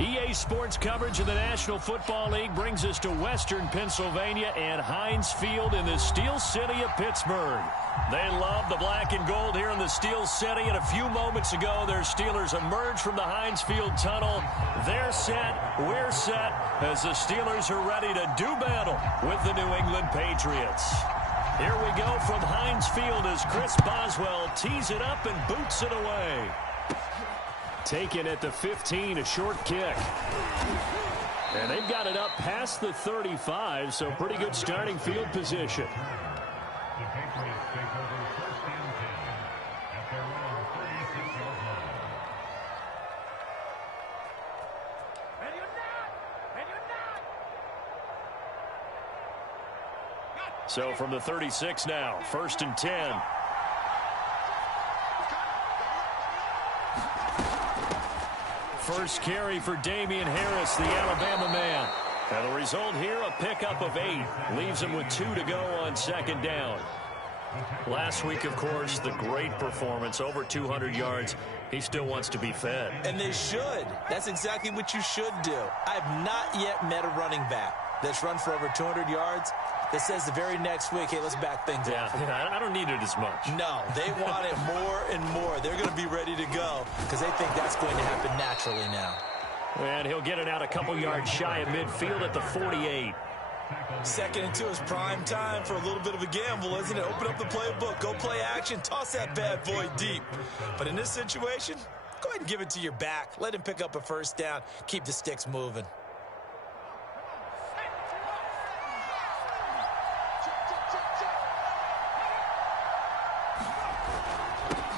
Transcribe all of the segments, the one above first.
EA Sports coverage of the National Football League brings us to Western Pennsylvania and Heinz Field in the Steel City of Pittsburgh. They love the black and gold here in the Steel City, and a few moments ago, their Steelers emerged from the Heinz Field tunnel. They're set, we're set, as the Steelers are ready to do battle with the New England Patriots. Here we go from Heinz Field as Chris Boswell tees it up and boots it away. Taken at the 15, a short kick. And they've got it up past the 35, so pretty good starting field position. The Patriots take over first and 10 at their own 36-yard line. So from the 36 now, first and 10. First carry for Damian Harris, the Alabama man. And the result here, a pickup of 8. Leaves him with 2 to go on second down. Last week, of course, the great performance, over 200 yards. He still wants to be fed. And they should. That's exactly what you should do. I have not yet met a running back that's run for over 200 yards that says the very next week, hey, let's back things up. Yeah, I don't need it as much. No, they want it more and more. They're going to be ready to go because they think that's going to happen naturally now. And he'll get it out a couple yards shy of midfield at the 48. Second and 2 is prime time for a little bit of a gamble, isn't it? Open up the playbook, go play action, toss that bad boy deep. But in this situation, go ahead and give it to your back. Let him pick up a first down. Keep the sticks moving.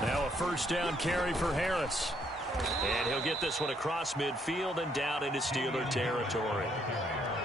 Now a first down carry for Harris. And he'll get this one across midfield and down into Steeler territory.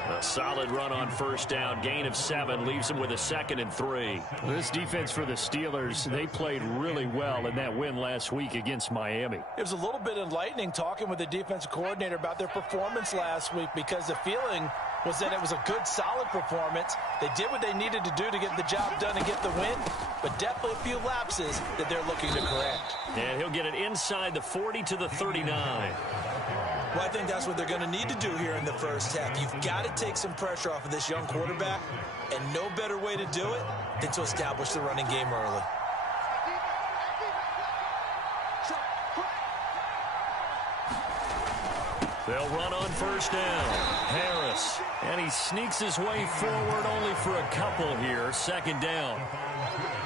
A solid run on first down. Gain of 7 leaves him with a 2nd and 3. This defense for the Steelers, they played really well in that win last week against Miami. It was a little bit enlightening talking with the defensive coordinator about their performance last week because the feeling was that it was a good, solid performance. They did what they needed to do to get the job done and get the win, but definitely a few lapses that they're looking to correct. And he'll get it inside the 40 to the 39. Well, I think that's what they're going to need to do here in the first half. You've got to take some pressure off of this young quarterback, and no better way to do it than to establish the running game early. They'll run on first down. Harris. And he sneaks his way forward only for a couple here. Second down.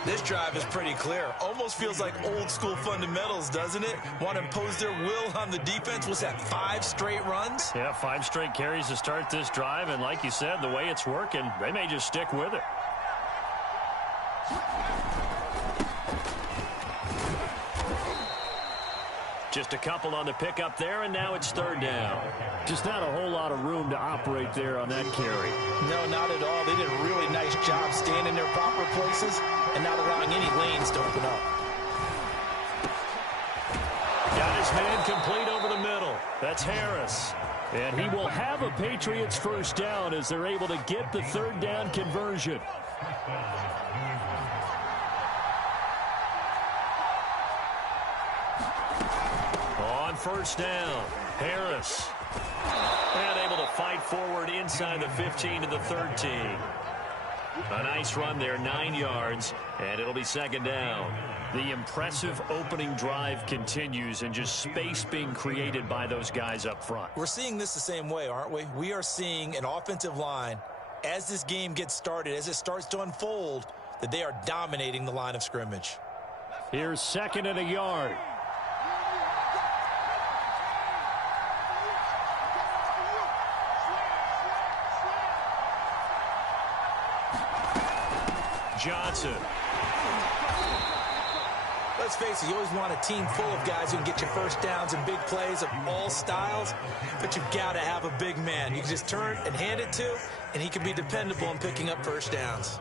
This drive is pretty clear. Almost feels like old school fundamentals, doesn't it? Want to impose their will on the defense. Was that 5 straight runs? Yeah, 5 straight carries to start this drive. And like you said, the way it's working, they may just stick with it. Just a couple on the pickup there, and now it's third down. Just not a whole lot of room to operate there on that carry. No, not at all. They did a really nice job staying in their proper places and not allowing any lanes to open up. Got his man complete over the middle. That's Harris. And he will have a Patriots first down as they're able to get the third down conversion. On first down, Harris. And able to fight forward inside the 15 to the 13. A nice run there, 9 yards, and it'll be second down. The impressive opening drive continues and just space being created by those guys up front. We're seeing this the same way, aren't we? We are seeing an offensive line, as this game gets started, as it starts to unfold, that they are dominating the line of scrimmage. Here's second and a yard. Johnson. Let's face it, you always want a team full of guys who can get you first downs and big plays of all styles, but you've got to have a big man. You can just turn and hand it to, and he can be dependable in picking up first downs.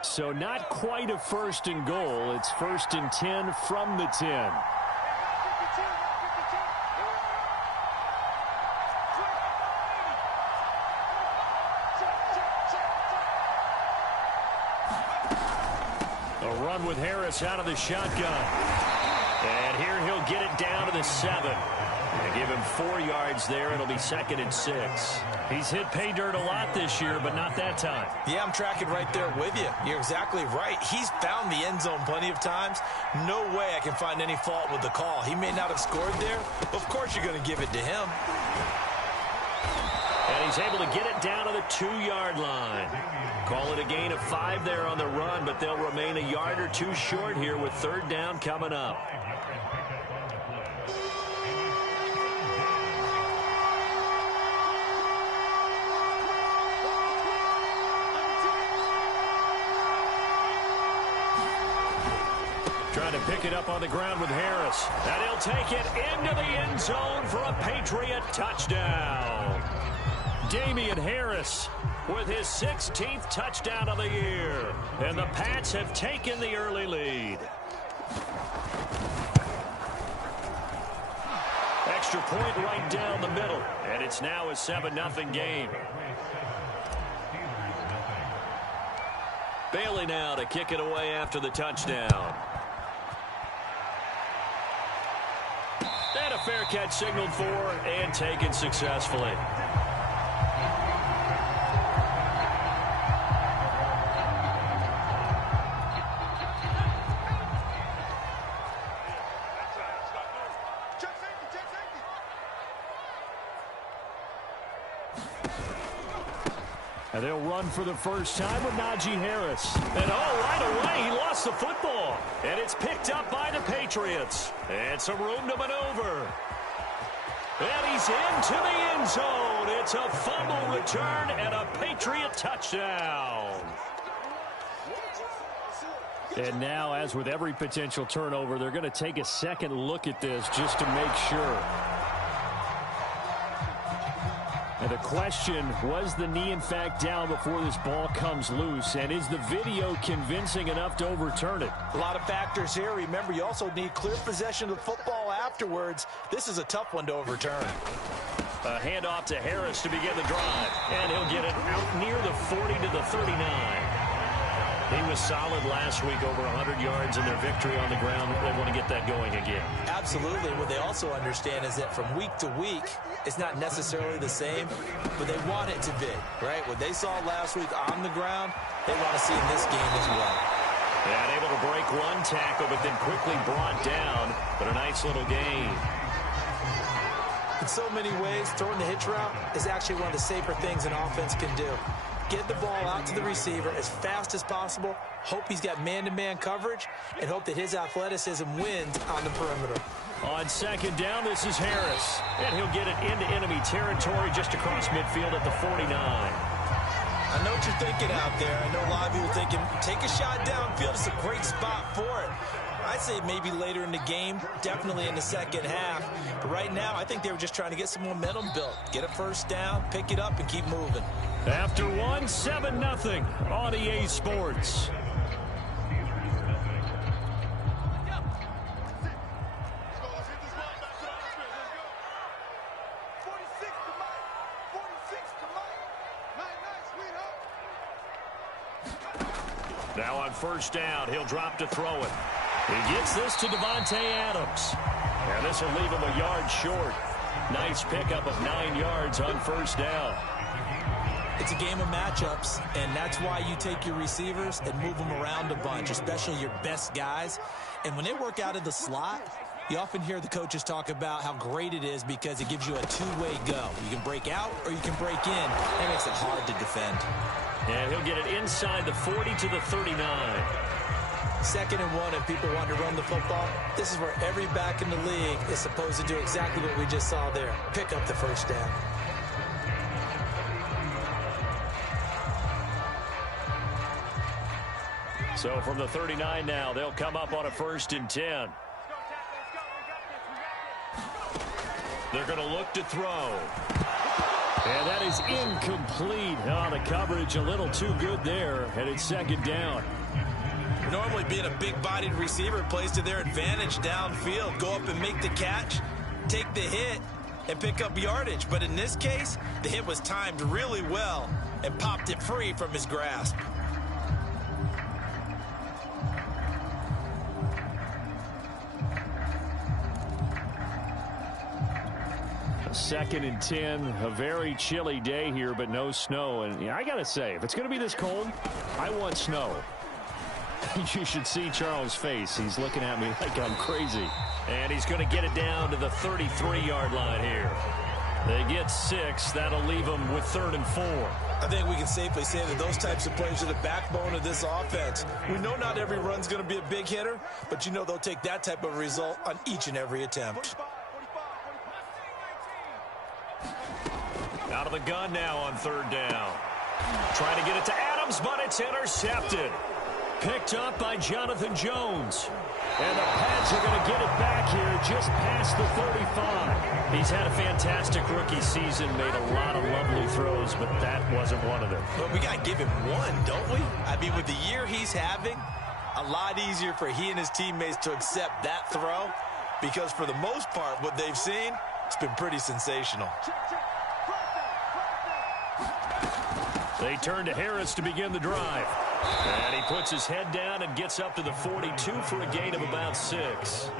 So not quite a first and goal. It's first and 10 from the 10. A run with Harris out of the shotgun. And here he'll get it down to the 7. They give him 4 yards there. It'll be 2nd and 6. He's hit pay dirt a lot this year, but not that time. Yeah, I'm tracking right there with you. You're exactly right. He's found the end zone plenty of times. No way I can find any fault with the call. He may not have scored there, but of course you're going to give it to him. And he's able to get it down to the 2-yard line. Call it a gain of 5 there on the run, but they'll remain a yard or 2 short here with 3rd down coming up. Trying to pick it up on the ground with Harris. And he'll take it into the end zone for a Patriot touchdown. Damian Harris with his 16th touchdown of the year. And the Pats have taken the early lead. Extra point right down the middle. And it's now a 7-0 game. Bailey now to kick it away after the touchdown. And a fair catch signaled for and taken successfully. And they'll run for the first time with Najee Harris. And right away, he lost the football. And it's picked up by the Patriots. And some room to maneuver. And he's into the end zone. It's a fumble return and a Patriot touchdown. And now, as with every potential turnover, they're going to take a second look at this just to make sure. And the question, was the knee in fact down before this ball comes loose? And is the video convincing enough to overturn it? A lot of factors here. Remember, you also need clear possession of the football afterwards. This is a tough one to overturn. A handoff to Harris to begin the drive. And he'll get it out near the 40 to the 39. He was solid last week, over 100 yards in their victory on the ground. They want to get that going again. Absolutely. What they also understand is that from week to week, it's not necessarily the same, but they want it to be, right? What they saw last week on the ground, they want to see in this game as well. And able to break one tackle, but then quickly brought down, but a nice little gain. In so many ways, throwing the hitch route is actually one of the safer things an offense can do. Get the ball out to the receiver as fast as possible, hope he's got man-to-man coverage, and hope that his athleticism wins on the perimeter. On second down, this is Harris. And he'll get it into enemy territory just across midfield at the 49. I know what you're thinking out there. I know a lot of you are thinking, take a shot downfield. It's a great spot for it. I'd say maybe later in the game, definitely in the second half. But right now, I think they were just trying to get some momentum built. Get a first down, pick it up, and keep moving. After one, 7-0 on EA Sports. Now on first down, he'll drop to throw it. He gets this to Davante Adams. And this will leave him a yard short. Nice pickup of 9 yards on first down. It's a game of matchups, and that's why you take your receivers and move them around a bunch, especially your best guys. And when they work out of the slot, you often hear the coaches talk about how great it is because it gives you a two-way go. You can break out or you can break in. That makes it hard to defend. And he'll get it inside the 40 to the 39. 2nd and 1, and people want to run the football. This is where every back in the league is supposed to do exactly what we just saw there. Pick up the first down. So from the 39 now, they'll come up on a 1st and 10. They're going to look to throw. And that is incomplete. Oh, the coverage a little too good there, and it's 2nd down. Normally being a big-bodied receiver plays to their advantage downfield. Go up and make the catch, take the hit, and pick up yardage. But in this case, the hit was timed really well and popped it free from his grasp. 2nd and 10, a very chilly day here, but no snow. And yeah, I got to say, if it's going to be this cold, I want snow. You should see Charles' face. He's looking at me like I'm crazy. And he's going to get it down to the 33-yard line here. They get 6. That'll leave them with 3rd and 4. I think we can safely say that those types of plays are the backbone of this offense. We know not every run's going to be a big hitter, but you know they'll take that type of result on each and every attempt. Out of the gun now on 3rd down. Trying to get it to Adams, but it's intercepted. Picked up by Jonathan Jones. And the Pats are going to get it back here just past the 35. He's had a fantastic rookie season, made a lot of lovely throws, but that wasn't one of them. But we got to give him one, don't we? I mean, with the year he's having, a lot easier for he and his teammates to accept that throw because for the most part, what they've seen, it's been pretty sensational. They turn to Harris to begin the drive. And he puts his head down and gets up to the 42 for a gain of about 6.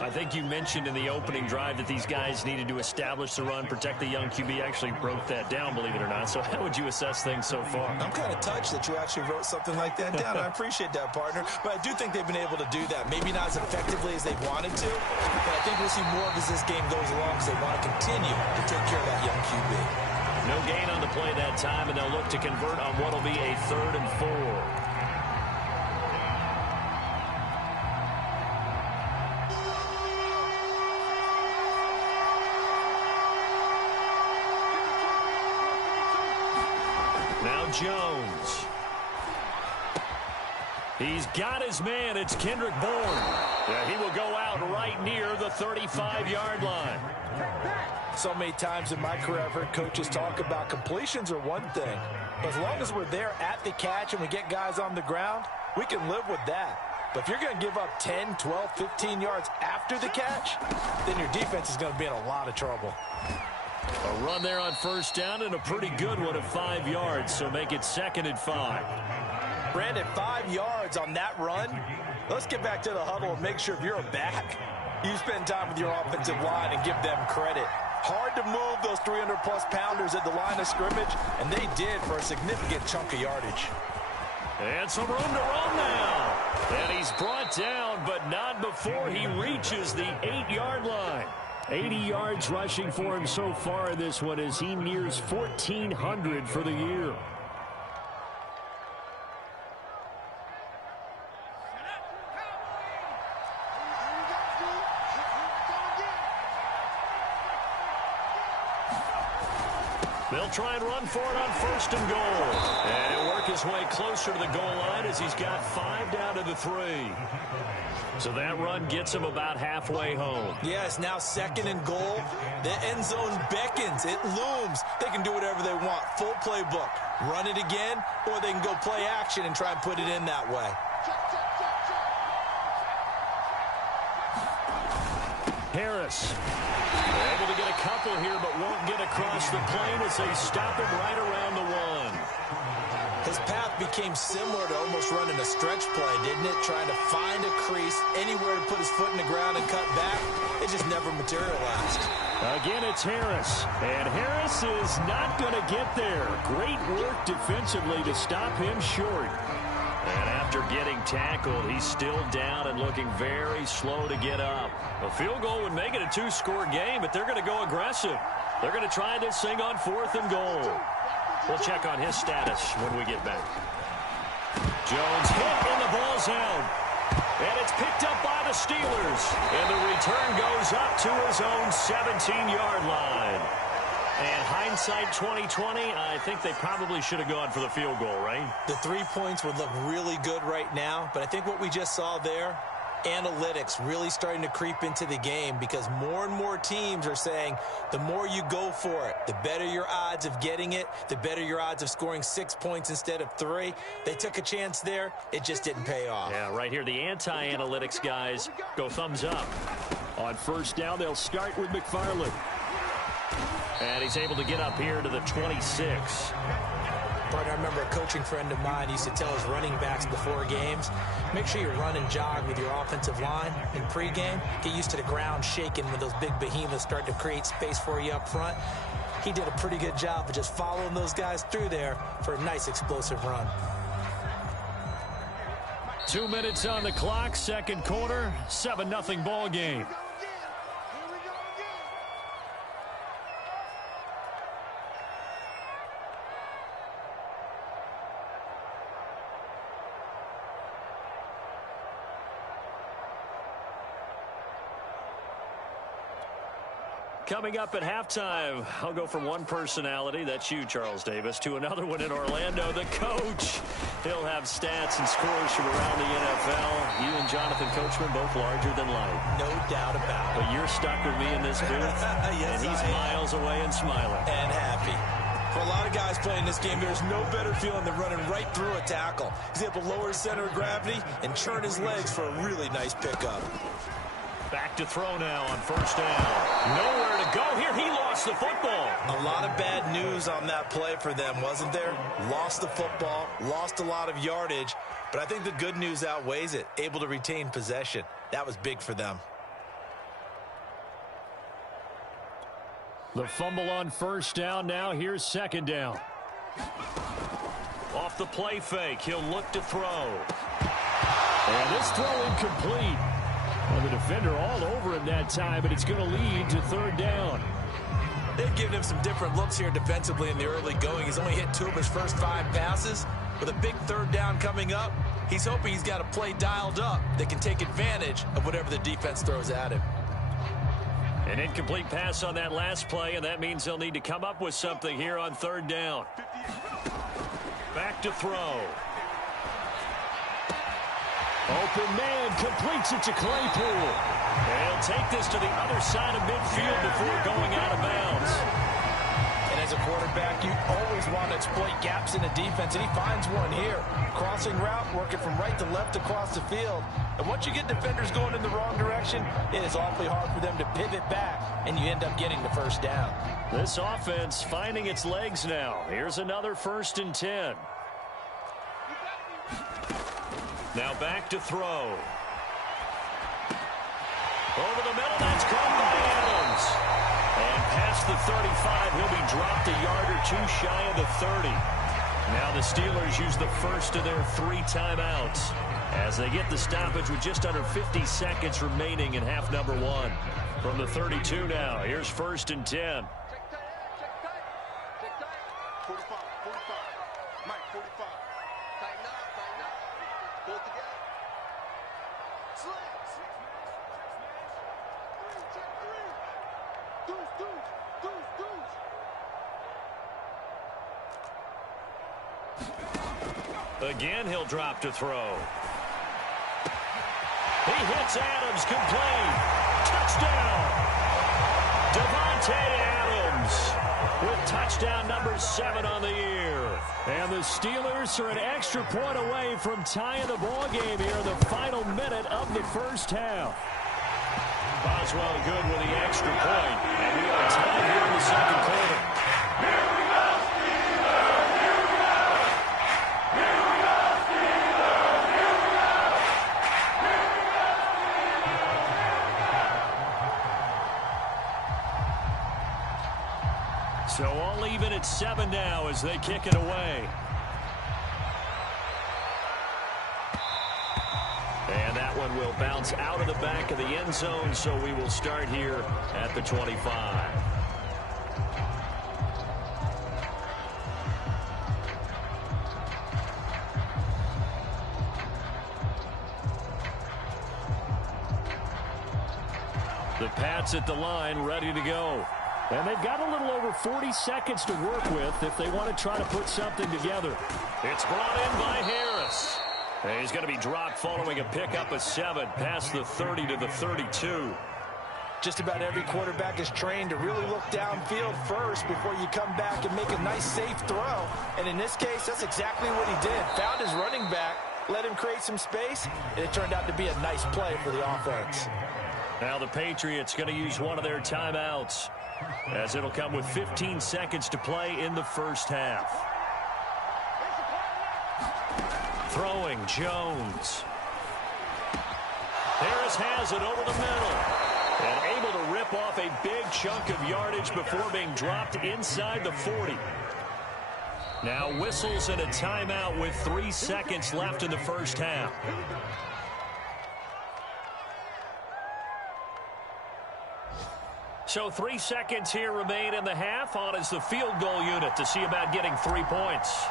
I think you mentioned in the opening drive that these guys needed to establish the run, protect the young QB. Actually broke that down, believe it or not. So how would you assess things so far? I'm kind of touched that you actually wrote something like that down. I appreciate that, partner. But I do think they've been able to do that. Maybe not as effectively as they wanted to, but I think we'll see more of as this game goes along because they want to continue to take care of that young QB. No gain on the play that time, and they'll look to convert on what will be a 3rd and 4. Now Jones. He's got his man. It's Kendrick Bourne. Yeah, he will go out right near the 35-yard line. So many times in my career, I've heard coaches talk about completions are one thing. But as long as we're there at the catch and we get guys on the ground, we can live with that. But if you're going to give up 10, 12, 15 yards after the catch, then your defense is going to be in a lot of trouble. A run there on 1st down and a pretty good one of 5 yards, so make it 2nd and 5. Brandon, 5 yards on that run. Let's get back to the huddle and make sure if you're a back, you spend time with your offensive line and give them credit. Hard to move those 300-plus pounders at the line of scrimmage, and they did for a significant chunk of yardage. And some room to run now. And he's brought down, but not before he reaches the 8-yard line. 80 yards rushing for him so far in this one as he nears 1,400 for the year. They'll try and run for it on 1st and goal. And he'll work his way closer to the goal line as he's got 5 down to the 3. So that run gets him about halfway home. Yeah, it's now 2nd and goal. The end zone beckons. It looms. They can do whatever they want. Full playbook. Run it again, or they can go play action and try and put it in that way. Harris. Able to get a couple here, but won't get across the plane as they stop him right around the 1. His path became similar to almost running a stretch play, didn't it? Trying to find a crease, anywhere to put his foot in the ground and cut back. It just never materialized. Again, it's Harris. And Harris is not going to get there. Great work defensively to stop him short. And after getting tackled, he's still down and looking very slow to get up. A field goal would make it a 2-score game, but they're going to go aggressive. They're going to try this thing on 4th and goal. We'll check on his status when we get back. Jones hit and the ball's out. And it's picked up by the Steelers. And the return goes up to his own 17-yard line. And hindsight 2020, I think they probably should have gone for the field goal, right? The 3 points would look really good right now, but I think what we just saw there, analytics really starting to creep into the game because more and more teams are saying the more you go for it, the better your odds of getting it, the better your odds of scoring 6 points instead of 3. They took a chance there. It just didn't pay off. Yeah, right here, the anti-analytics guys go thumbs up. On 1st down, they'll start with McFarland. And he's able to get up here to the 26. Partner, I remember a coaching friend of mine used to tell his running backs before games, make sure you run and jog with your offensive line in pregame. Get used to the ground shaking when those big behemoths start to create space for you up front. He did a pretty good job of just following those guys through there for a nice explosive run. 2 minutes on the clock, second quarter, 7-0 ball game. Coming up at halftime, I'll go from one personality, that's you, Charles Davis, to another one in Orlando, the coach. He'll have stats and scores from around the NFL. You and Jonathan Coachman, both larger than life. No doubt about it. But you're stuck with me in this booth, yes, and he's miles away and smiling. And happy. For a lot of guys playing this game, there's no better feeling than running right through a tackle. He's able to lower his center of gravity and churn his legs for a really nice pickup. Back to throw now on first down. Nowhere to go here. He lost the football. A lot of bad news on that play for them, wasn't there? Lost the football, lost a lot of yardage, but I think the good news outweighs it. Able to retain possession. That was big for them. The fumble on first down now. Here's second down. Off the play fake. He'll look to throw. And this throw incomplete. Well, the defender all over him that time, but it's going to lead to third down. They've given him some different looks here defensively in the early going. He's only hit 2 of his first 5 passes. With a big third down coming up, he's hoping he's got a play dialed up that can take advantage of whatever the defense throws at him. An incomplete pass on that last play, and that means they'll need to come up with something here on third down. Back to throw. Open man completes it to Claypool. They'll take this to the other side of midfield before going out of bounds. And as a quarterback, you always want to exploit gaps in the defense, and he finds one here. Crossing route, working from right to left across the field. And once you get defenders going in the wrong direction, it is awfully hard for them to pivot back, and you end up getting the first down. This offense finding its legs now. Here's another 1st and 10. Now back to throw. Over the middle, that's caught by Adams. And past the 35, he'll be dropped a yard or 2 shy of the 30. Now the Steelers use the first of their 3 timeouts as they get the stoppage with just under 50 seconds remaining in half number 1. From the 32 now, here's 1st and 10. Again, he'll drop to throw. He hits Adams, complete. Touchdown! Davante Adams with touchdown number 7 on the year. And the Steelers are an extra point away from tying the ball game here in the final minute of the first half. Boswell good with the extra point. And we are tied here in the second quarter. So all even at 7 now as they kick it away. And that one will bounce out of the back of the end zone, so we will start here at the 25. The Pats at the line, ready to go. And they've got a little over 40 seconds to work with if they want to try to put something together. It's brought in by Harris. And he's going to be dropped following a pickup of 7 past the 30 to the 32. Just about every quarterback is trained to really look downfield first before you come back and make a nice, safe throw. And in this case, that's exactly what he did. Found his running back, let him create some space, and it turned out to be a nice play for the offense. Now the Patriots going to use one of their timeouts, as it'll come with 15 seconds to play in the first half. Throwing Jones. Harris has it over the middle. And able to rip off a big chunk of yardage before being dropped inside the 40. Now whistles and a timeout with 3 seconds left in the first half. So 3 seconds here remain in the half. On is the field goal unit to see about getting 3 points.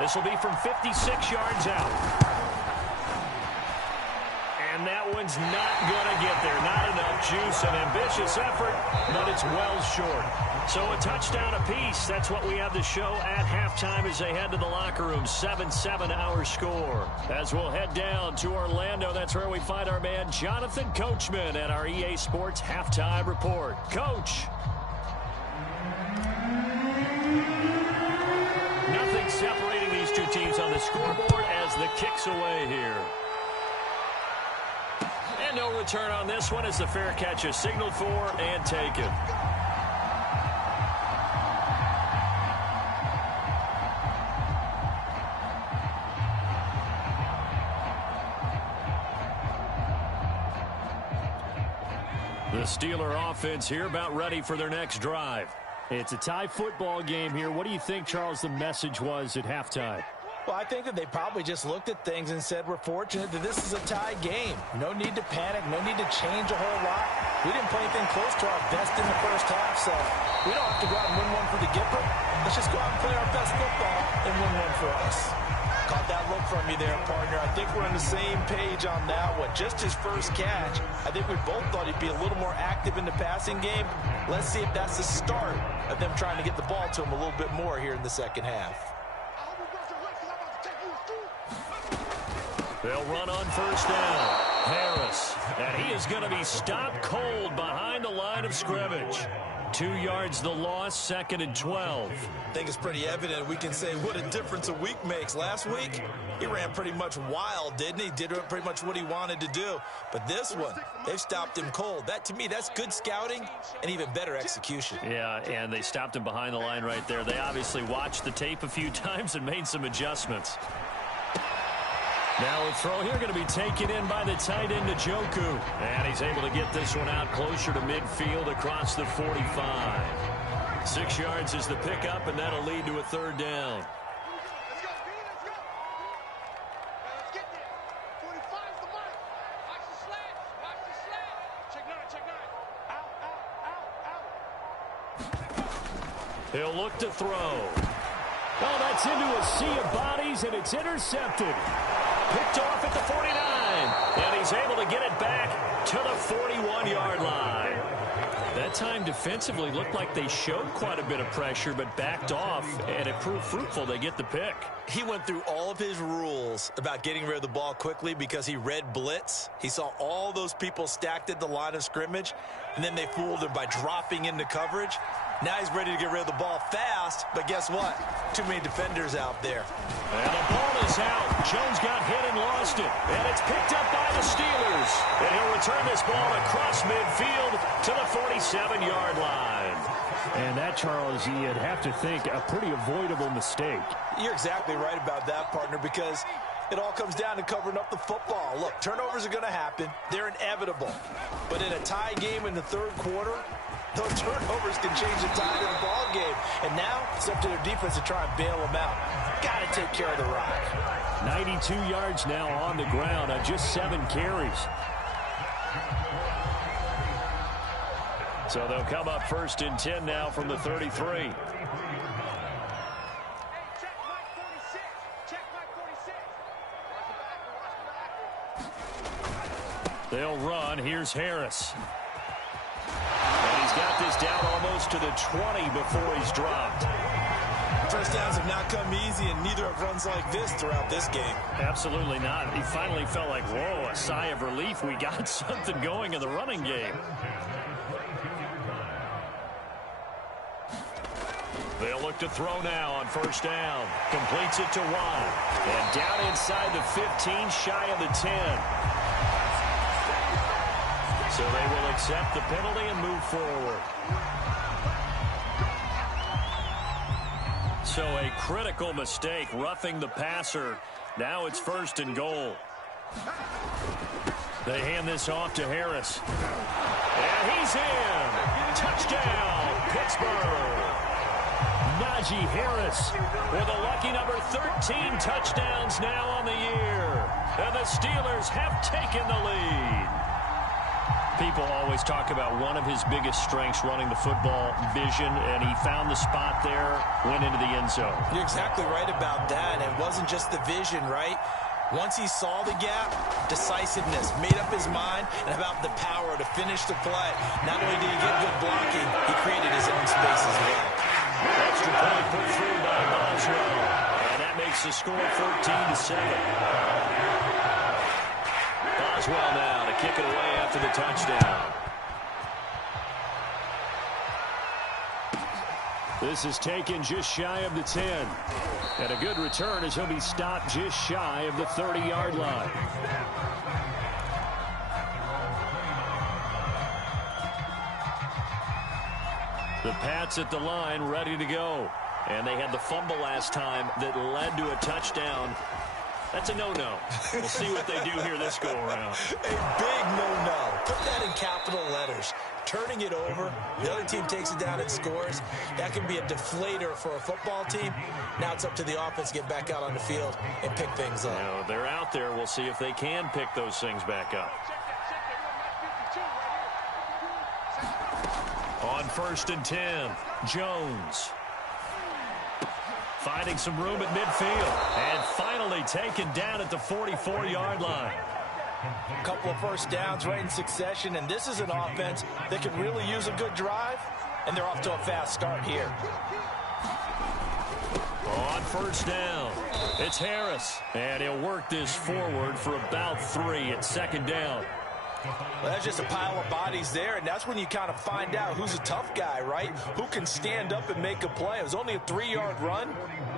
This will be from 56 yards out. And that one's not going to get there. Not enough juice. An ambitious effort, but it's well short. So a touchdown apiece. That's what we have to show at halftime as they head to the locker room. 7-7 our score. As we'll head down to Orlando, that's where we find our man Jonathan Coachman at our EA Sports Halftime Report. Coach. Nothing separating these two teams on the scoreboard as the kick's away here. And no return on this one as the fair catch is signaled for and taken. The Steeler offense here about ready for their next drive. It's a tie football game here. What do you think, Charles, the message was at halftime? Well, I think that they probably just looked at things and said, we're fortunate that this is a tie game. No need to panic. No need to change a whole lot. We didn't play anything close to our best in the first half, so we don't have to go out and win one for the Gipper. Let's just go out and play our best football and win one for us. Caught that look from you there, partner. I think we're on the same page on that one. Just his first catch, I think we both thought he'd be a little more active in the passing game. Let's see if that's the start of them trying to get the ball to him a little bit more here in the second half. They'll run on first down. Harris. And he is going to be stopped cold behind the line of scrimmage. 2 yards the loss, 2nd and 12. I think it's pretty evident we can say what a difference a week makes. Last week, he ran pretty much wild, didn't he? Did pretty much what he wanted to do. But this one, they've stopped him cold. That, to me, that's good scouting and even better execution. Yeah, and they stopped him behind the line right there. They obviously watched the tape a few times and made some adjustments. Now a throw here going to be taken in by the tight end, Njoku. And he's able to get this one out closer to midfield across the 45. 6 yards is the pickup, and that'll lead to a third down. He'll look to throw. Oh, that's into a sea of bodies, and it's intercepted. Picked off at the 49, and he's able to get it back to the 41-yard line. That time defensively looked like they showed quite a bit of pressure, but backed off, and it proved fruitful. They get the pick. He went through all of his rules about getting rid of the ball quickly because he read blitz. He saw all those people stacked at the line of scrimmage, and then they fooled him by dropping into coverage. Now he's ready to get rid of the ball fast, but guess what? Too many defenders out there. And the ball is out. Jones got hit and lost it. And it's picked up by the Steelers. And he'll return this ball across midfield to the 47-yard line. And that, Charles, you'd have to think a pretty avoidable mistake. You're exactly right about that, partner, because it all comes down to covering up the football. Look, turnovers are going to happen. They're inevitable. But in a tie game in the third quarter, those turnovers can change the tide of the ball game. And now it's up to their defense to try and bail them out. Got to take care of the rock. 92 yards now on the ground on just 7 carries. So they'll come up 1st and 10 now from the 33. They'll run. Here's Harris. And he's got this down almost to the 20 before he's dropped. First downs have not come easy, and neither have runs like this throughout this game. Absolutely not. He finally felt like, whoa, a sigh of relief. We got something going in the running game. They'll look to throw now on first down. Completes it to Watt. And down inside the 15, shy of the 10. So they will accept the penalty and move forward. So a critical mistake, roughing the passer Now it's 1st and goal. They hand this off to Harris. And he's in. Touchdown, Pittsburgh. Najee Harris with a lucky number 13 touchdowns now on the year. And the Steelers have taken the lead. People always talk about one of his biggest strengths running the football, vision, and he found the spot there, went into the end zone. You're exactly right about that. It wasn't just the vision, right? Once he saw the gap, decisiveness, made up his mind, and about the power to finish the play. Not only did he get good blocking, he created his own space as well. Extra point put through by Boswell. And that makes the score 14-7. Boswell now to kick it away after the touchdown. This is taken just shy of the 10. And a good return as he'll be stopped just shy of the 30-yard line. The Pats at the line ready to go. And they had the fumble last time that led to a touchdown. That's a no-no. We'll see what they do here this go-around. A big no-no. Put that in capital letters. Turning it over, the other team takes it down and scores. That can be a deflator for a football team. Now it's up to the offense to get back out on the field and pick things up. Now, they're out there. We'll see if they can pick those things back up. On 1st and 10, Jones. Finding some room at midfield. And finally taken down at the 44-yard line. A couple of first downs right in succession, and this is an offense that could really use a good drive, and they're off to a fast start here. On 1st down, it's Harris, and he'll work this forward for about 3 at 2nd down. Well, that's just a pile of bodies there, and that's when you kind of find out who's a tough guy, right? Who can stand up and make a play. It was only a 3-yard run,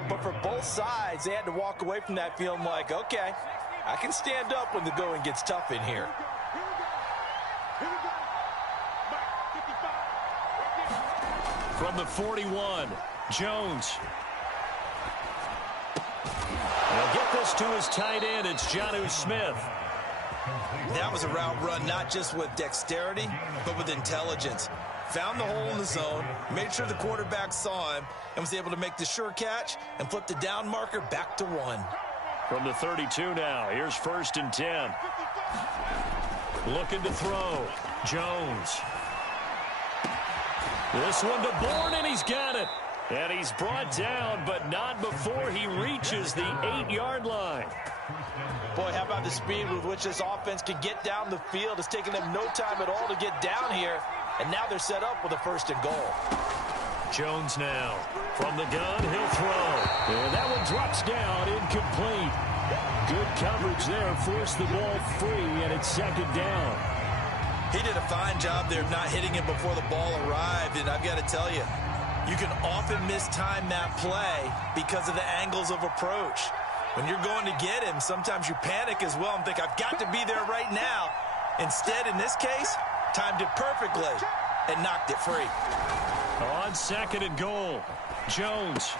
but for both sides, they had to walk away from that feeling like, okay, I can stand up when the going gets tough in here. From the 41, Jones. He'll get this to his tight end. It's Jonnu Smith. That was a route run not just with dexterity, but with intelligence. Found the hole in the zone, made sure the quarterback saw him, and was able to make the sure catch and flip the down marker back to 1. From the 32 now, here's 1st and 10. Looking to throw. Jones. This one to Bourne, and he's got it. And he's brought down, but not before he reaches the 8-yard line. Boy, how about the speed with which this offense can get down the field? It's taken them no time at all to get down here, and now they're set up with a 1st and goal. Jones now. From the gun, he'll throw. And that one drops down, incomplete. Good coverage there, forced the ball free, and it's 2nd down. He did a fine job there of not hitting him before the ball arrived, and I've got to tell you, you can often mistime that play because of the angles of approach. When you're going to get him, sometimes you panic as well and think, I've got to be there right now. Instead, in this case, timed it perfectly and knocked it free. On 2nd and goal, Jones.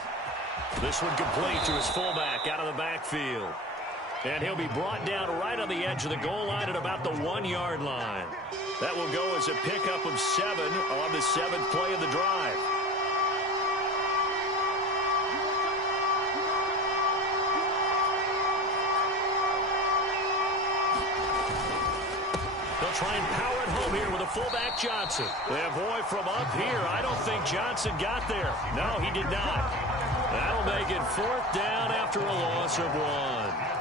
This one complete to his fullback out of the backfield. And he'll be brought down right on the edge of the goal line at about the 1-yard line. That will go as a pickup of 7 on the 7th play of the drive. They'll try and power it home here with a fullback Johnson. And boy, from up here, I don't think Johnson got there. No, he did not. That'll make it 4th down after a loss of 1.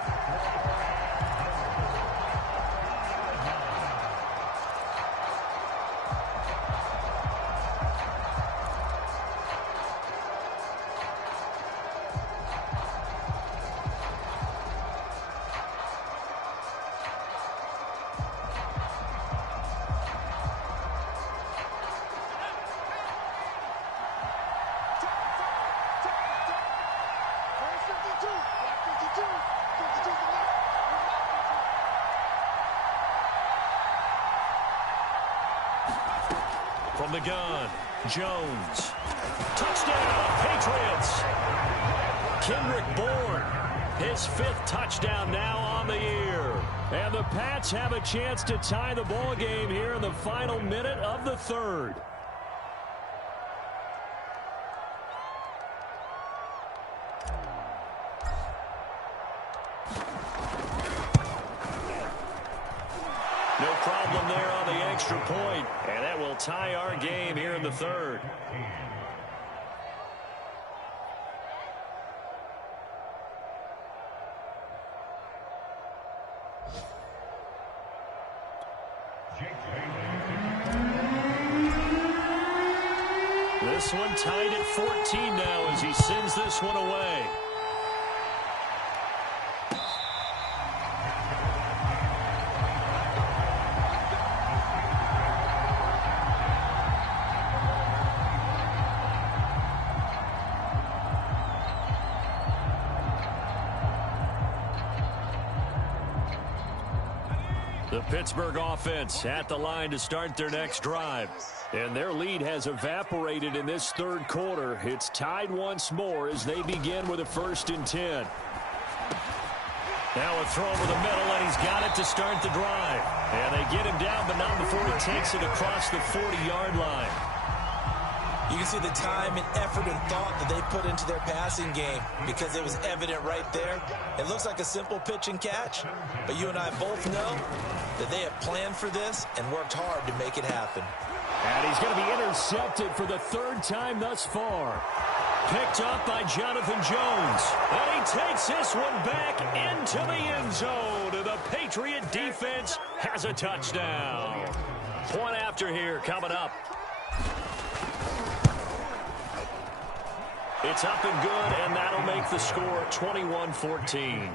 From the gun, Jones. Touchdown, Patriots. Kendrick Bourne. his 5th touchdown now on the year. And the Pats have a chance to tie the ball game here in the final minute of the 3rd. No problem there on the extra point, and that will tie our game here in the 3rd. This one tied at 14 now as he sends this one away. The Pittsburgh offense at the line to start their next drive. And their lead has evaporated in this 3rd quarter. It's tied once more as they begin with a 1st and 10. Now a throw over the middle, and he's got it to start the drive. And they get him down, but not before he takes it across the 40-yard line. You can see the time and effort and thought that they put into their passing game because it was evident right there. It looks like a simple pitch and catch, but you and I both know that they have planned for this and worked hard to make it happen. And he's going to be intercepted for the 3rd time thus far. Picked up by Jonathan Jones. And he takes this one back into the end zone. And the Patriot defense has a touchdown. Point after here coming up. It's up and good, and that'll make the score 21-14.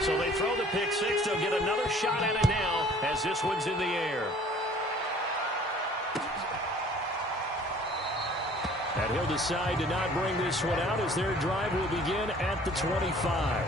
So they throw the pick six. They'll get another shot at it now as this one's in the air. And he'll decide to not bring this one out as their drive will begin at the 25.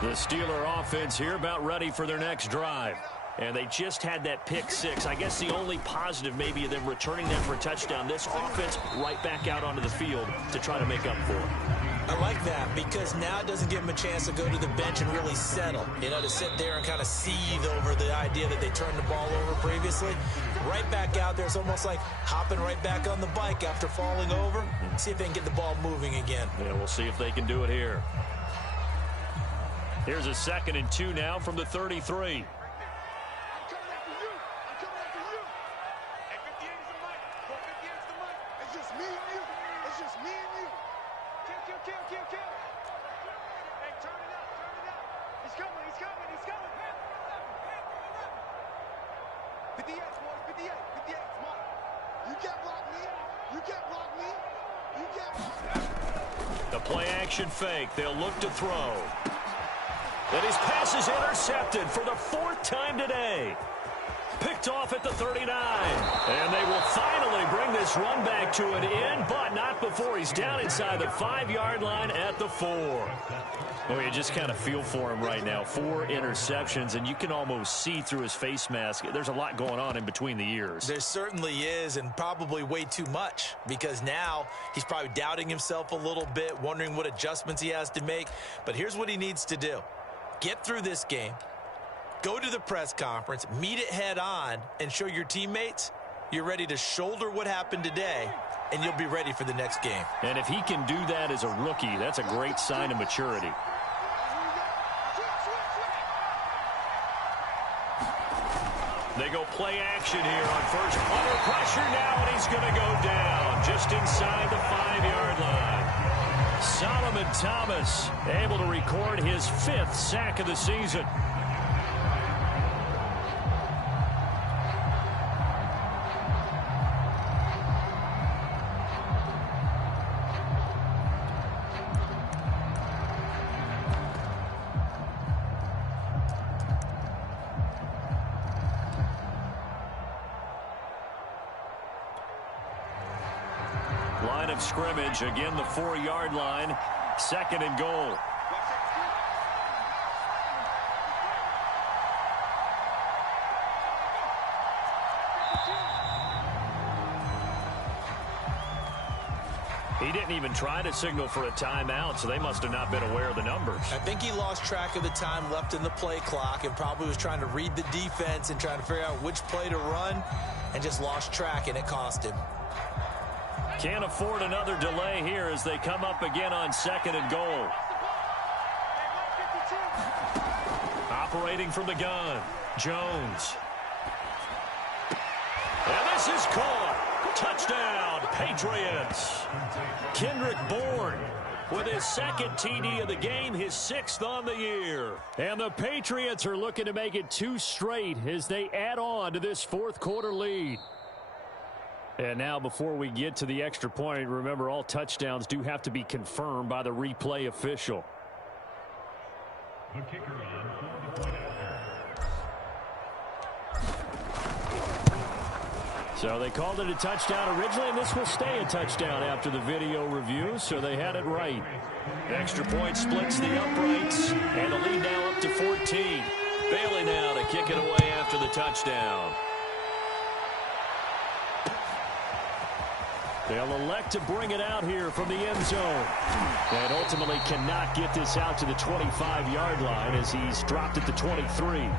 The Steeler offense here about ready for their next drive. And they just had that pick six. I guess the only positive maybe of them returning that for a touchdown. This offense right back out onto the field to try to make up for it. I like that because now it doesn't give them a chance to go to the bench and really settle. You know, to sit there and kind of seethe over the idea that they turned the ball over previously. Right back out there. It's almost like hopping right back on the bike after falling over. See if they can get the ball moving again. Yeah, we'll see if they can do it here. Here's a 2nd and 2 now from the 33. The play action fake. They'll look to throw. And his pass is intercepted for the 4th time today. Picked off at the 39. And they will finally bring this run back to an end, but not before he's down inside the 5-yard line at the 4. Oh, you just kind of feel for him right now. 4 interceptions, and you can almost see through his face mask. There's a lot going on in between the ears. There certainly is, and probably way too much, because now he's probably doubting himself a little bit, wondering what adjustments he has to make. But here's what he needs to do. Get through this game, go to the press conference, meet it head on, and show your teammates you're ready to shoulder what happened today, and you'll be ready for the next game. And if he can do that as a rookie, that's a great sign of maturity. They go play action here on first. Under pressure now, and he's going to go down just inside the 5-yard line. Solomon Thomas able to record his 5th sack of the season. Line of scrimmage, again the 4-yard line, 2nd and goal. He didn't even try to signal for a timeout, so they must have not been aware of the numbers. I think he lost track of the time left in the play clock and probably was trying to read the defense and trying to figure out which play to run and just lost track, and it cost him. Can't afford another delay here as they come up again on 2nd and goal. Operating from the gun, Jones. And this is caught. Touchdown, Patriots. Kendrick Bourne with his 2nd TD of the game, his 6th on the year. And the Patriots are looking to make it 2 straight as they add on to this 4th quarter lead. And now before we get to the extra point, remember all touchdowns do have to be confirmed by the replay official. The kicker on for the point after. So they called it a touchdown originally, and this will stay a touchdown after the video review, so they had it right. Extra point splits the uprights, and the lead now up to 14. Bailey now to kick it away after the touchdown. They'll elect to bring it out here from the end zone. And ultimately cannot get this out to the 25-yard line as he's dropped at the 23.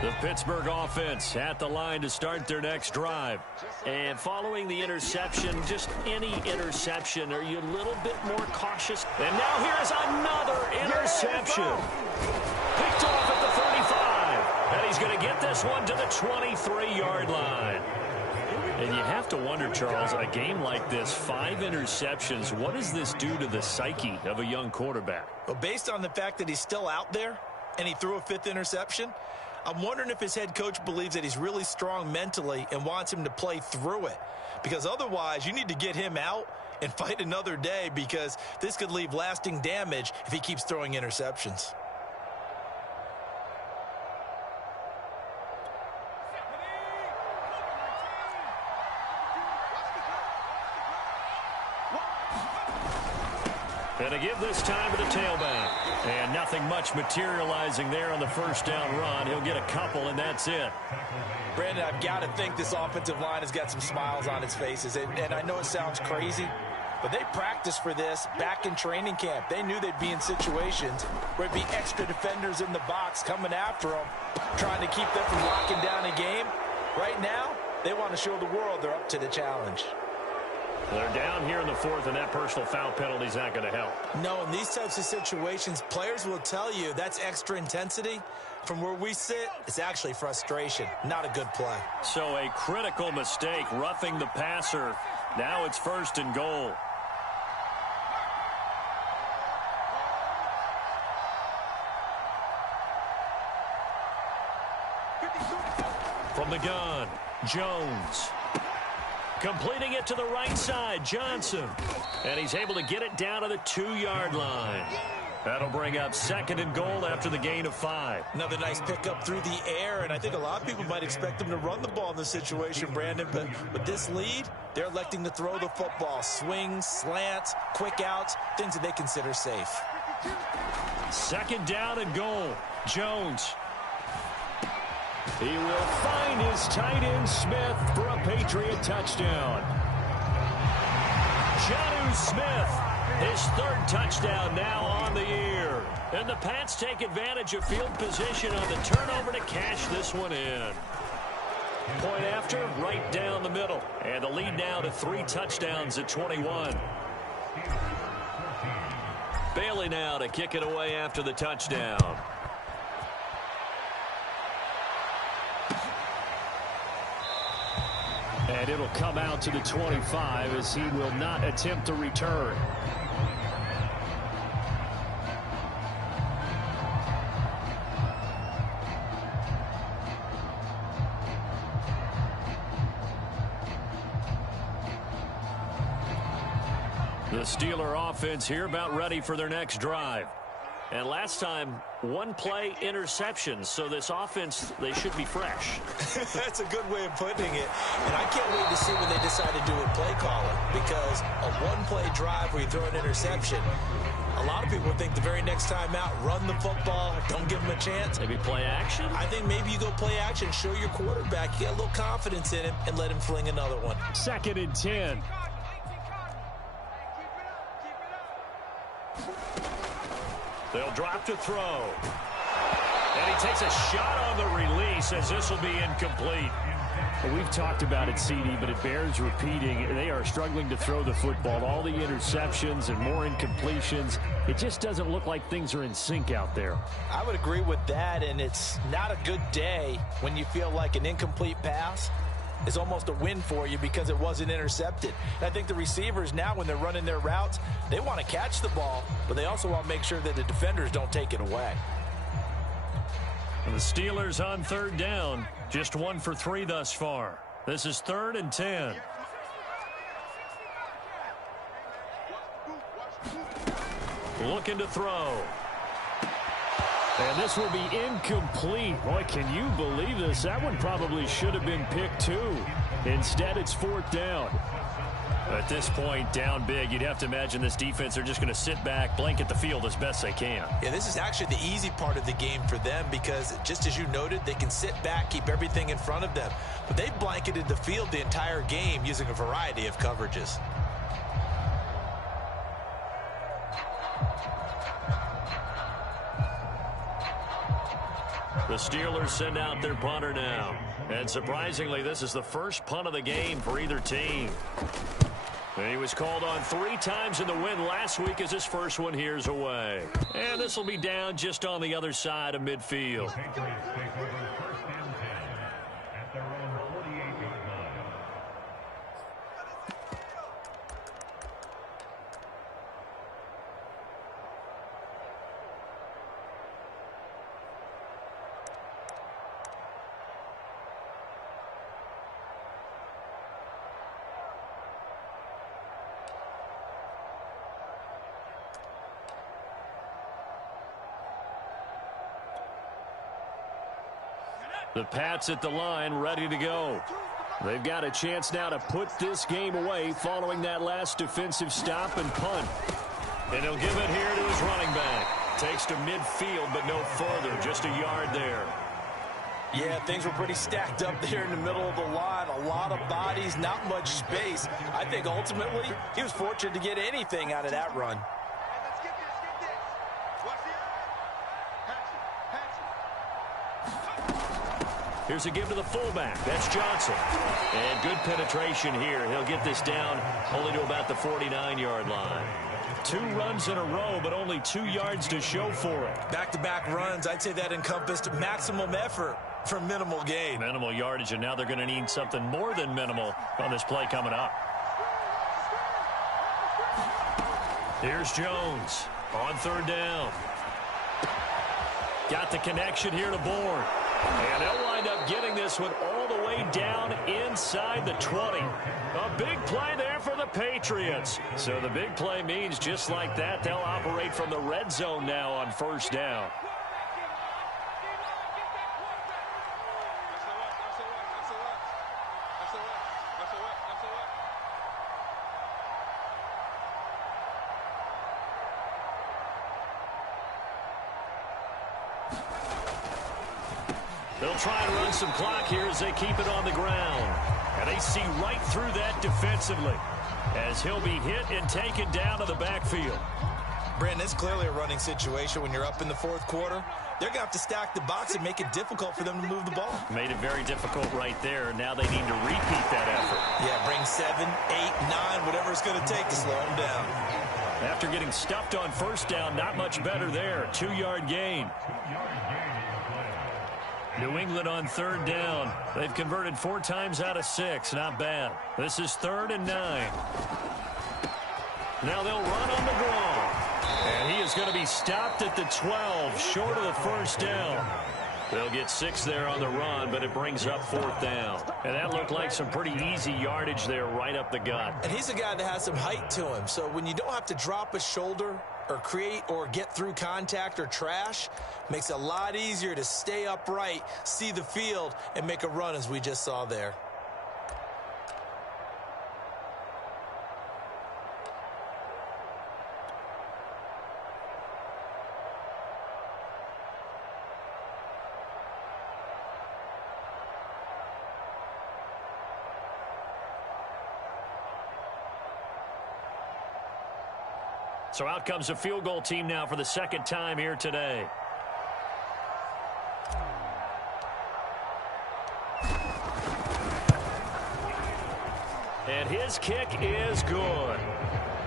The Pittsburgh offense at the line to start their next drive. And following the interception, just any interception, are you a little bit more cautious? And now here's another interception. Picked off at the 35. And he's going to get this one to the 23-yard line. And you have to wonder, Charles, a game like this, 5 interceptions, what does this do to the psyche of a young quarterback? Well, based on the fact that he's still out there and he threw a 5th interception, I'm wondering if his head coach believes that he's really strong mentally and wants him to play through it. Because otherwise, you need to get him out and fight another day, because this could leave lasting damage if he keeps throwing interceptions. And to give this time to the tailback. And nothing much materializing there on the first down run. He'll get a couple, and that's it. Brandon, I've got to think this offensive line has got some smiles on its faces. And I know it sounds crazy, but they practiced for this back in training camp. They knew they'd be in situations where it'd be extra defenders in the box coming after them, trying to keep them from locking down a game. Right now, they want to show the world they're up to the challenge. They're down here in the 4th, and that personal foul penalty is not going to help. No, in these types of situations, players will tell you that's extra intensity. From where we sit, it's actually frustration, not a good play. So a critical mistake, roughing the passer. Now it's 1st and goal. From the gun, Jones. Completing it to the right side, Johnson. And he's able to get it down to the 2-yard line. That'll bring up 2nd and goal after the gain of 5. Another nice pickup through the air, and I think a lot of people might expect them to run the ball in this situation, Brandon, but with this lead, they're electing to throw the football. Swings, slants, quick outs, things that they consider safe. 2nd down and goal. Jones. He will find his tight end Smith for a Patriot touchdown. Jonnu Smith, his 3rd touchdown now on the year. And the Pats take advantage of field position on the turnover to cash this one in. Point after, right down the middle. And the lead now to 3 touchdowns at 21. Bailey now to kick it away after the touchdown. And it'll come out to the 25 as he will not attempt to return. The Steeler offense here about ready for their next drive. And last time, one play interception. So this offense, they should be fresh. That's a good way of putting it. And I can't wait to see what they decide to do with play calling, because a one-play drive where you throw an interception, a lot of people think the very next time out, run the football, don't give them a chance. Maybe play action? I think maybe you go play action, show your quarterback you got a little confidence in him, and let him fling another one. 2nd and 10. They'll drop to throw. And he takes a shot on the release as this will be incomplete. Well, we've talked about it, CD, but it bears repeating. They are struggling to throw the football. All the interceptions and more incompletions. It just doesn't look like things are in sync out there. I would agree with that, and it's not a good day when you feel like an incomplete pass is almost a win for you because it wasn't intercepted. And I think the receivers now, when they're running their routes, they want to catch the ball, but they also want to make sure that the defenders don't take it away. And the Steelers on 3rd down, just 1 for 3 thus far. This is 3rd and 10. Looking to throw. And this will be incomplete. Boy, can you believe this? That one probably should have been picked too. Instead, it's 4th down. At this point, down big, you'd have to imagine this defense are just going to sit back, blanket the field as best they can. Yeah, this is actually the easy part of the game for them because, just as you noted, they can sit back, keep everything in front of them. But they've blanketed the field the entire game using a variety of coverages. The Steelers send out their punter now. And surprisingly, this is the first punt of the game for either team. And he was called on 3 times in the win last week as his first one here's away. And this will be down just on the other side of midfield. Patriots take over 1st and 10 at their own 48-yard line. The Pats at the line, ready to go. They've got a chance now to put this game away following that last defensive stop and punt. And he'll give it here to his running back. Takes to midfield, but no further, just a yard there. Yeah, things were pretty stacked up there in the middle of the line. A lot of bodies, not much space. I think ultimately he was fortunate to get anything out of that run. Here's a give to the fullback. That's Johnson. And good penetration here. He'll get this down only to about the 49-yard line. 2 runs in a row, but only 2 yards to show for it. Back-to-back runs, I'd say that encompassed maximum effort for minimal gain. Minimal yardage, and now they're going to need something more than minimal on this play coming up. Here's Jones on 3rd down. Got the connection here to Bourne. And they'll wind up getting this one all the way down inside the 20. A big play there for the Patriots. So the big play means just like that, they'll operate from the red zone now on 1st down. They'll try and run some clock here as they keep it on the ground. And they see right through that defensively as he'll be hit and taken down to the backfield. Brandon, it's clearly a running situation when you're up in the 4th quarter. They're going to have to stack the box and make it difficult for them to move the ball. Made it very difficult right there. Now they need to repeat that effort. Yeah, bring 7, 8, 9, whatever it's going to take to slow them down. After getting stuffed on 1st down, not much better there. 2-yard gain. New England on 3rd down. They've converted 4 times out of 6. Not bad. This is 3rd and 9. Now they'll run on the draw. And he is going to be stopped at the 12, short of the 1st down. They'll get 6 there on the run, but it brings up 4th down. And that looked like some pretty easy yardage there right up the gut. And he's a guy that has some height to him. So when you don't have to drop a shoulder or create or get through contact or trash, makes it a lot easier to stay upright, see the field, and make a run as we just saw there. So out comes a field goal team now for the 2nd time here today. And his kick is good.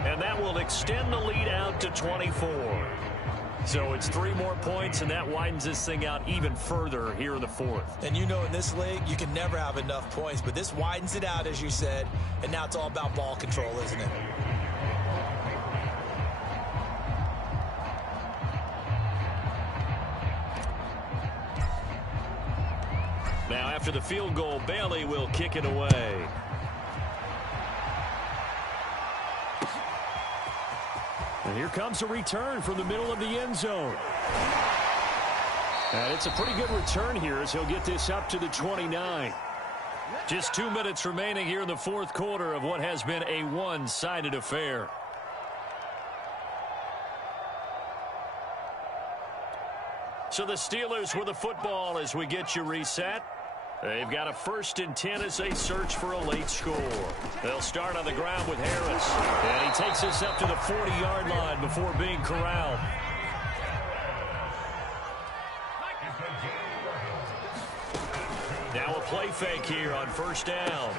And that will extend the lead out to 24. So it's 3 more points, and that widens this thing out even further here in the 4th. And you know in this league, you can never have enough points. But this widens it out, as you said. And now it's all about ball control, isn't it? Now after the field goal, Bailey will kick it away. And here comes a return from the middle of the end zone. And it's a pretty good return here as he'll get this up to the 29. Just 2 minutes remaining here in the 4th quarter of what has been a one-sided affair. So the Steelers with the football as we get you reset. They've got a 1st and 10 as they search for a late score. They'll start on the ground with Harris. And he takes this up to the 40-yard line before being corralled. Now a play fake here on 1st down.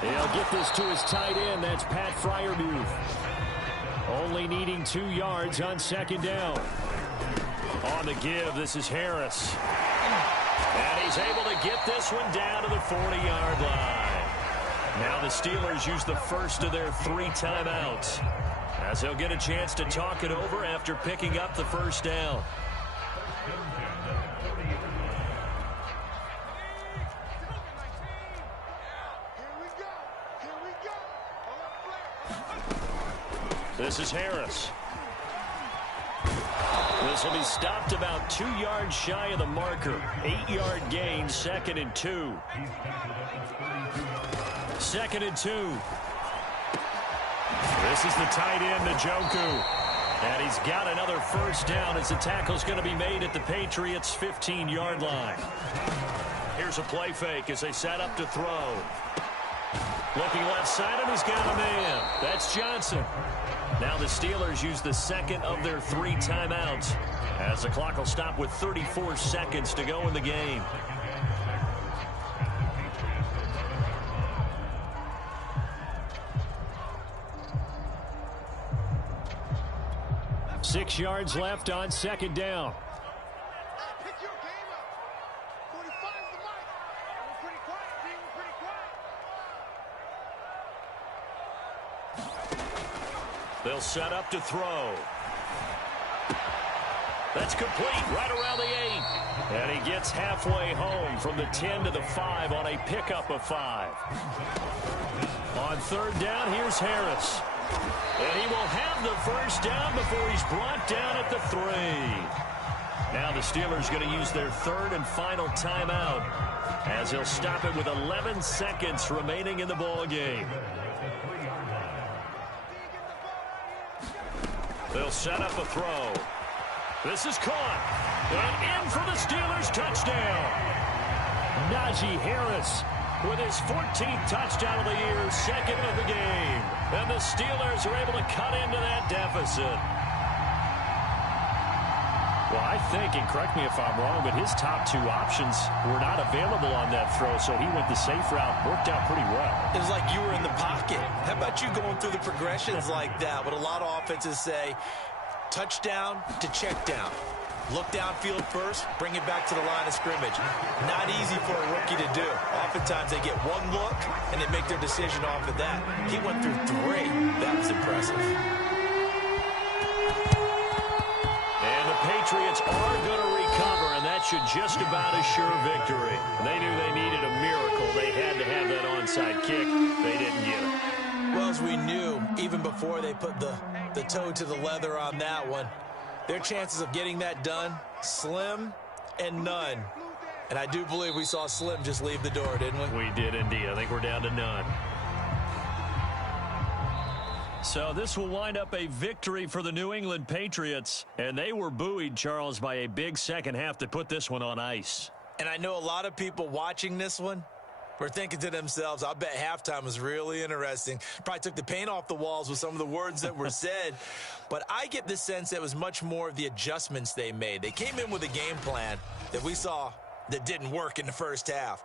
He'll get this to his tight end. That's Pat Freiermuth. Only needing 2 yards on 2nd down. On the give, this is Harris. And he's able to get this one down to the 40-yard line. Now the Steelers use the first of their 3 timeouts as they'll get a chance to talk it over after picking up the 1st down. This is Harris. This will be stopped about 2 yards shy of the marker. 8-yard gain, 2nd and 2. 2nd and 2. This is the tight end, Njoku. And he's got another 1st down as the tackle's going to be made at the Patriots' 15-yard line. Here's a play fake as they set up to throw. Looking left side, and he's got a man. That's Johnson. Now the Steelers use the 2nd of their 3 timeouts as the clock will stop with 34 seconds to go in the game. Six yards left on 2nd down. They'll set up to throw. That's complete right around the 8. And he gets halfway home from the 10 to the 5 on a pickup of 5. On 3rd down, here's Harris. And he will have the 1st down before he's brought down at the 3. Now the Steelers going to use their 3rd and final timeout as he'll stop it with 11 seconds remaining in the ball game. They'll set up a throw. This is caught. And in for the Steelers touchdown. Najee Harris with his 14th touchdown of the year, 2nd of the game. And the Steelers are able to cut into that deficit. Well, I think, and correct me if I'm wrong, but his top 2 options were not available on that throw, so he went the safe route, worked out pretty well. It was like you were in the pocket. How about you going through the progressions like that? What a lot of offenses say, touchdown to check down. Look downfield first, bring it back to the line of scrimmage. Not easy for a rookie to do. Oftentimes they get 1 look, and they make their decision off of that. He went through 3. That was impressive. And the Patriots are going to cover, and that should just about assure victory. They knew they needed a miracle. They had to have that onside kick. They didn't get it. Well, as we knew, even before they put the toe to the leather on that one, their chances of getting that done, slim and none. And I do believe we saw Slim just leave the door, didn't we? We did indeed. I think we're down to none. So this will wind up a victory for the New England Patriots. And they were buoyed, Charles, by a big second half to put this one on ice. And I know a lot of people watching this one were thinking to themselves, I bet halftime was really interesting. Probably took the paint off the walls with some of the words that were said. But I get the sense that it was much more of the adjustments they made. They came in with a game plan that we saw that didn't work in the first half.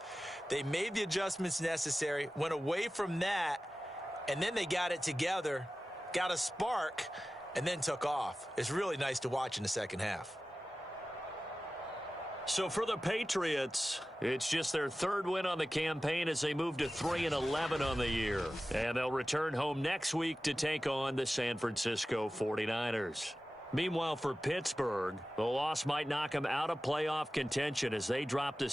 They made the adjustments necessary, went away from that, and then they got it together, got a spark, and then took off. It's really nice to watch in the second half. So for the Patriots, it's just their third win on the campaign as they move to 3-11 on the year. And they'll return home next week to take on the San Francisco 49ers. Meanwhile, for Pittsburgh, the loss might knock them out of playoff contention as they drop to